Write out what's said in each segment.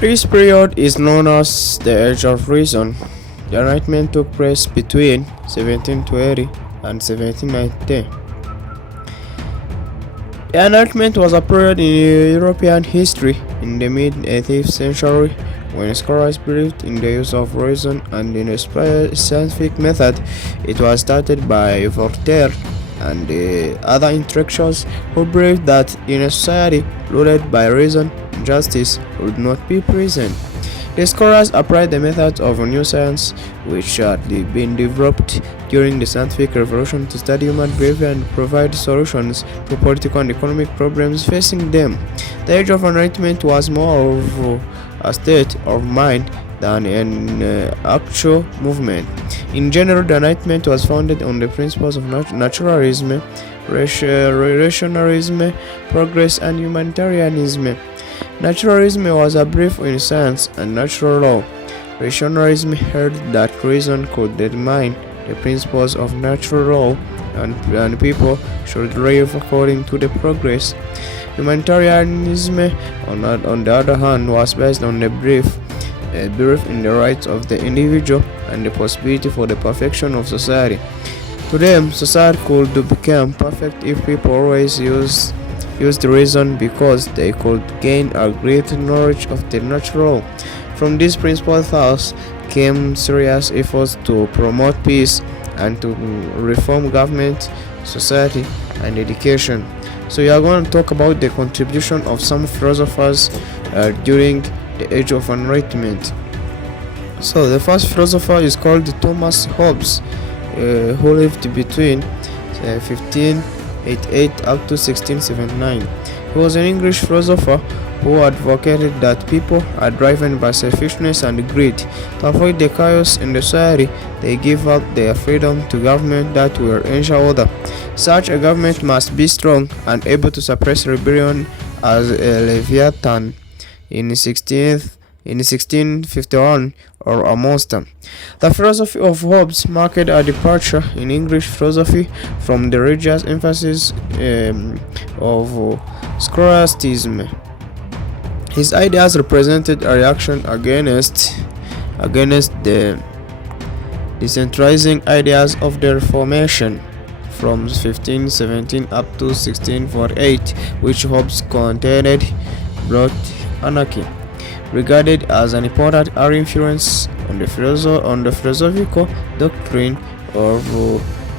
This period is known as the Age of Reason. The Enlightenment took place between 1720 and 1790. The Enlightenment was a period in European history in the mid-18th century when scholars believed in the use of reason and in a scientific method. It was started by Voltaire and the other intellectuals who believed that in a society ruled by reason, justice would not be present. The scholars applied the methods of a new science which had been developed during the scientific revolution to study human behavior and provide solutions to political and economic problems facing them. The Age of Enlightenment was more of a state of mind than an actual movement. In general, the Enlightenment was founded on the principles of naturalism, rationalism, progress, and humanitarianism. Naturalism was a belief in science and natural law. Rationalism held that reason could determine the principles of natural law and people should live according to the progress. Humanitarianism, on the other hand, was based on the belief in the rights of the individual and the possibility for the perfection of society. To them, society could become perfect if people always used reason because they could gain a greater knowledge of the natural law. From this principle thus came serious efforts to promote peace and to reform government, society, and education. So we are going to talk about the contribution of some philosophers during the Age of Enlightenment. So the first philosopher is called Thomas Hobbes, who lived between 1588 up to 1679. He was an English philosopher who advocated that people are driven by selfishness and greed. To avoid the chaos in the society, they give up their freedom to government that will ensure order. Such a government must be strong and able to suppress rebellion as a Leviathan in 1651 or a monster. The philosophy of Hobbes marked a departure in English philosophy from the religious emphasis of scholasticism. His ideas represented a reaction against the decentralizing ideas of the Reformation from 1517 up to 1648, which Hobbes contended brought anarchy. Regarded as an important influence on the philosophical doctrine of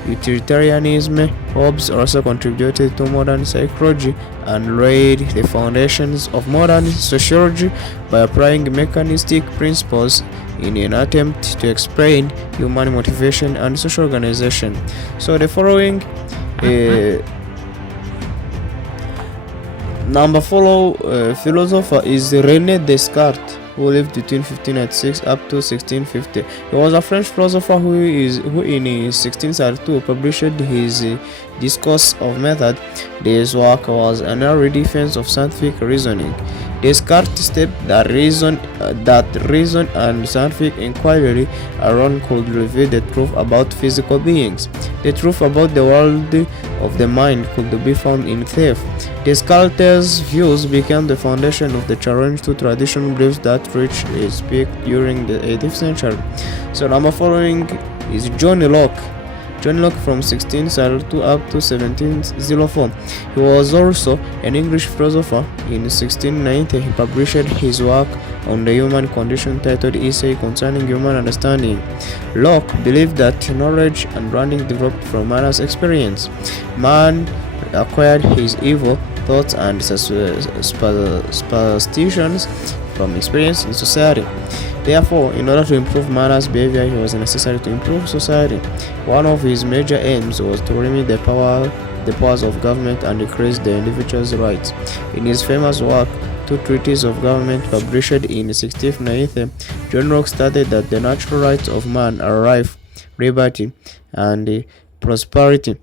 utilitarianism, Hobbes also contributed to modern psychology and laid the foundations of modern sociology by applying mechanistic principles in an attempt to explain human motivation and social organization. So the following philosopher is René Descartes, who lived between 1596 up to 1650. He was a French philosopher who in 1632 published his Discourse of Method. This work was an early defense of scientific reasoning. Descartes stated that reason and scientific inquiry alone could reveal the truth about physical beings. The truth about the world of the mind could be found in faith. Descartes' views became the foundation of the challenge to traditional beliefs that reached its peak during the 18th century. So number following is John Locke. John Locke from 1602 up to 1704. He was also an English philosopher. In 1690, he published his work on the human condition titled Essay Concerning Human Understanding. Locke believed that knowledge and learning developed from man's experience. Man acquired his evil thoughts and superstitions from experience in society. Therefore, in order to improve man's behavior, it was necessary to improve society. One of his major aims was to limit the powers of government and increase the individual's rights. In his famous work, Two Treatises of Government, published in 1690, John Locke stated that the natural rights of man are life, liberty, and prosperity.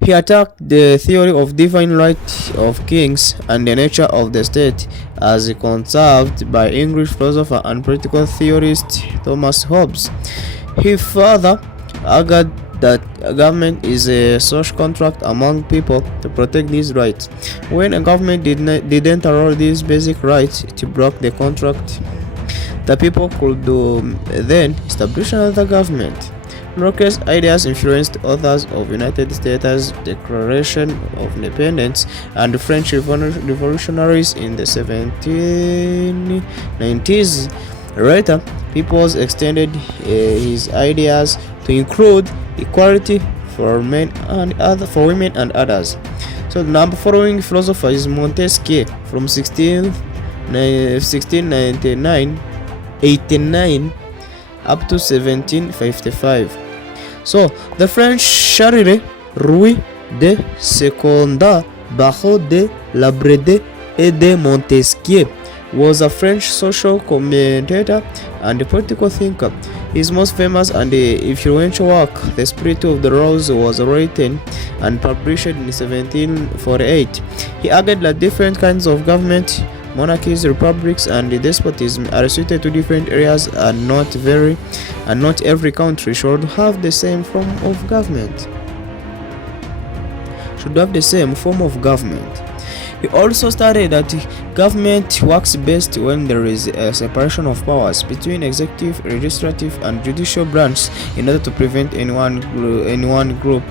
He attacked the theory of divine right of kings and the nature of the state as conceived by English philosopher and political theorist Thomas Hobbes. He further argued that government is a social contract among people to protect these rights. When a government didn't honor these basic rights, it broke the contract. The people could then establish another government. Locke's ideas influenced authors of United States Declaration of Independence and the French revolutionaries in the 1790s. Later, people extended his ideas to include equality for women and others. So the number following philosopher is Montesquieu from 1689 up to 1755. So the French Charles Louis de Secondat Barreau de la Brede et de Montesquieu was a French social commentator and political thinker. His most famous and influential work, The Spirit of the Rose, was written and published in 1748. He argued that different kinds of government, monarchies, republics, and despotism are suited to different areas, and not every country should have the same form of government. He also stated that government works best when there is a separation of powers between executive, legislative, and judicial branches in order to prevent any one group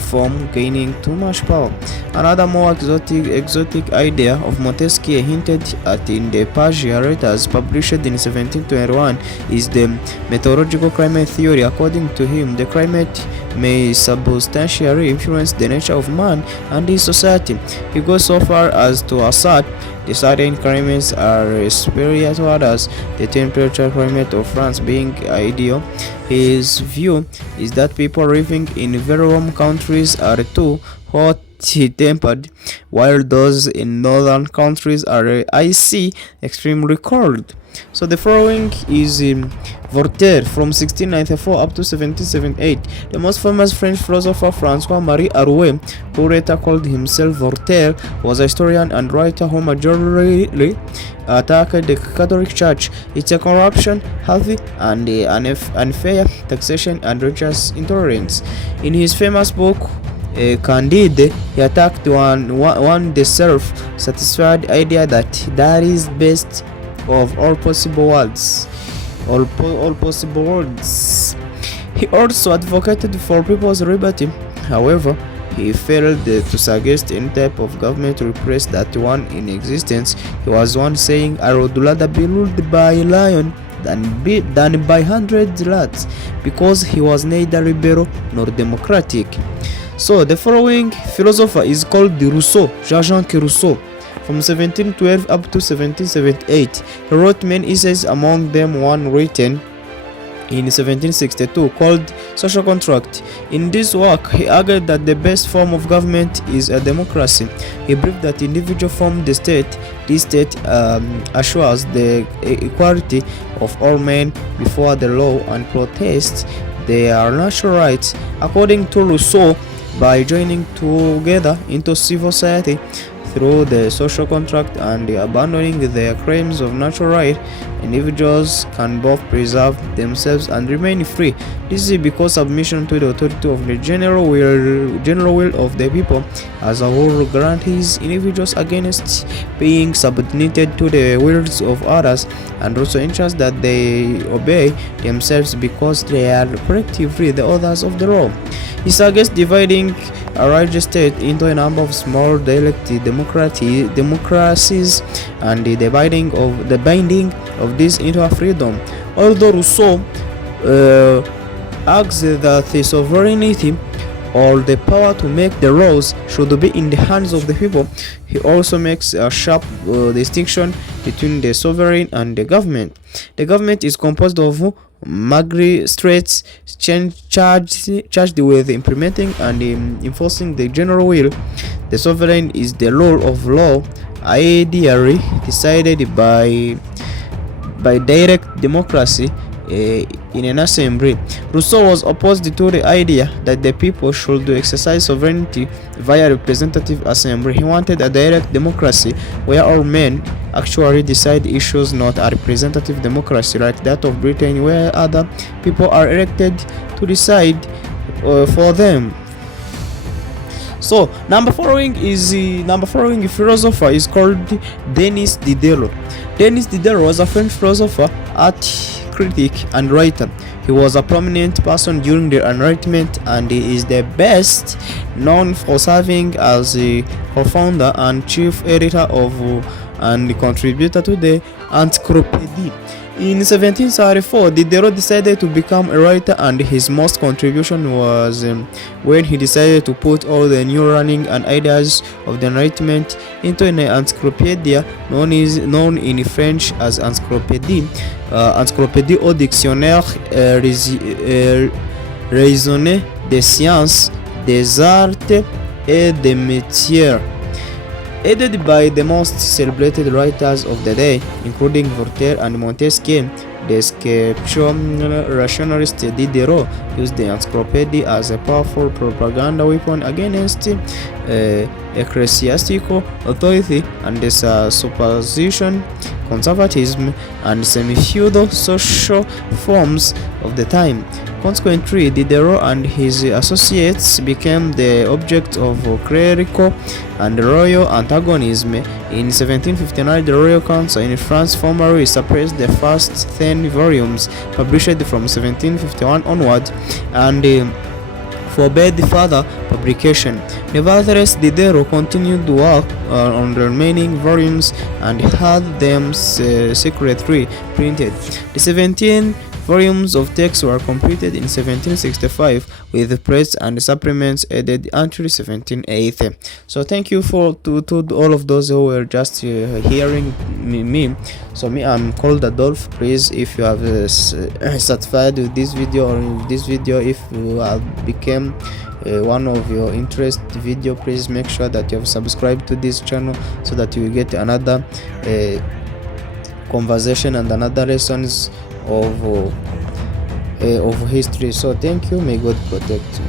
from gaining too much power. Another more exotic idea of Montesquieu hinted at in the Persia letters published in 1721 is the meteorological climate theory. According to him, the climate may substantially influence the nature of man and his society. He goes so far as to assert that certain climates are superior to others, the temperature climate of France being ideal. His view is that people living in very warm countries are too hot-tempered, while those in northern countries are icy, extremely cold. So the following is Voltaire from 1694 up to 1778. The most famous French philosopher François-Marie Arouet, who later called himself Voltaire, was a historian and writer who majorly attacked the Catholic Church, its corruption, healthy and unfair taxation, and religious intolerance. In his famous book Candide, he attacked the self-satisfied idea that that is best of all possible worlds. He also advocated for people's liberty. However, he failed to suggest any type of government to replace that one in existence. He was once saying, "I would rather be ruled by a lion than by 100 rats," because he was neither liberal nor democratic. So the following philosopher is called Rousseau, Jean-Jacques Rousseau. From 1712 up to 1778, he wrote many essays, among them one written in 1762 called Social Contract. In this work, he argued that the best form of government is a democracy. He believed that individual form the state. This state assures the equality of all men before the law and protects their natural rights. According to Rousseau, by joining together into civil society through the social contract and abandoning their claims of natural right, individuals can both preserve themselves and remain free. This is because submission to the authority of the general will of the people as a whole guarantees individuals against being subordinated to the wills of others, and also ensures that they obey themselves because they are collectively the authors of the law. He suggests dividing a large state into a number of small elected democracies and the binding of this into a freedom. Although Rousseau argues that the sovereignty or the power to make the laws should be in the hands of the people, he also makes a sharp distinction between the sovereign and the government. The government is composed of magistrates charged with implementing and enforcing the general will. The sovereign is the rule of law, ideally decided by direct democracy in an assembly. Rousseau was opposed to the idea that the people should exercise sovereignty via representative assembly. He wanted a direct democracy where all men actually decide issues, not a representative democracy like that of Britain, where other people are elected to decide for them. So number following philosopher is called Denis Diderot. Denis Diderot was a French philosopher, art critic, and writer. He was a prominent person during the Enlightenment, and he is the best known for serving as the co-founder and chief editor of and contributor to the Encyclopedia. In 1734, Diderot decided to become a writer, and his most contribution was when he decided to put all the new learning and ideas of the Enlightenment into an encyclopedia known in French as Encyclopédie, Encyclopédie au dictionnaire raisonné des sciences, des arts et des métiers. Aided by the most celebrated writers of the day, including Voltaire and Montesquieu, the sceptical rationalist Diderot used the encyclopedia as a powerful propaganda weapon against ecclesiastical authority and the superstition, conservatism, and semi-feudal social forms of the time. Consequently, Diderot and his associates became the object of clerical and royal antagonism. In 1759, the Royal Council in France formally suppressed the first 10 volumes published from 1751 onward and forbade further publication. Nevertheless, Diderot continued to work on the remaining volumes and had them secretly printed. The 17 volumes of text were completed in 1765 with praise and supplements added until 1780. So thank you to all of those who were just hearing me. So I'm called Adolf. Please, if you have satisfied with this video, or in this video if you have become one of your interest video, please make sure that you have subscribed to this channel so that you will get another conversation and another lessons of history. So thank you. May God protect you.